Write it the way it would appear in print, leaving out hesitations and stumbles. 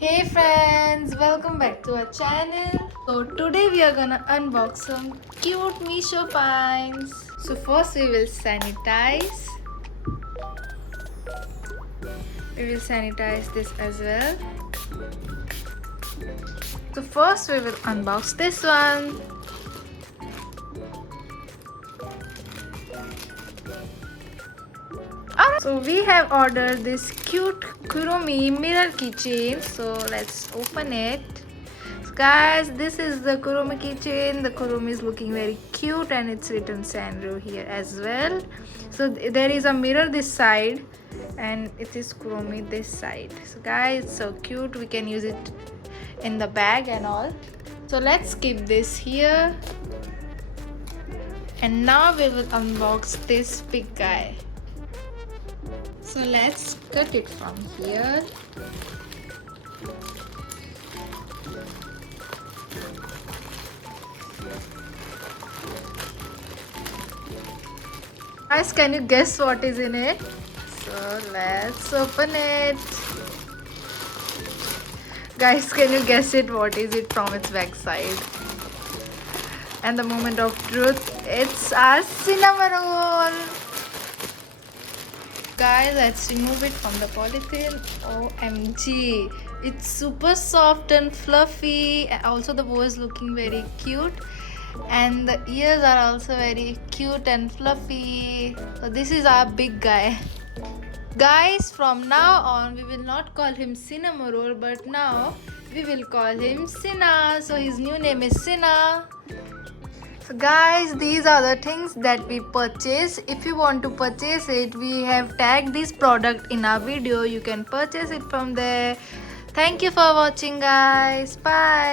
Hey friends, welcome back to our channel. So today we are gonna unbox some cute Misho finds. So first we will sanitize. We will sanitize this as well. So first we will unbox this one. Alright, so we have ordered this cute Kuromi mirror keychain. So let's open it. So guys, this is the Kuromi keychain. The Kuromi is looking very cute and it's written Sanrio here as well. So there is a mirror this side and it is Kuromi this side. So guys, it's so cute. We can use it in the bag and all. So let's keep this here. And now we will unbox this big guy. So let's cut it from here. Guys, can you guess what is in it? So let's open it. Guys, can you guess it? What is it from its backside? And the moment of truth, it's a Cinnamoroll. Guys, let's remove it from the polythene. OMG, it's super soft and fluffy. Also the bow is looking very cute and the ears are also very cute and fluffy. So this is our big guy. Guys, from now on we will not call him Cinnamoroll, but now we will call him Cinna. So his new name is Cinna. So guys, these are the things that we purchased. If you want to purchase it, we have tagged this product in our video. You can purchase it from there. Thank you for watching guys. Bye.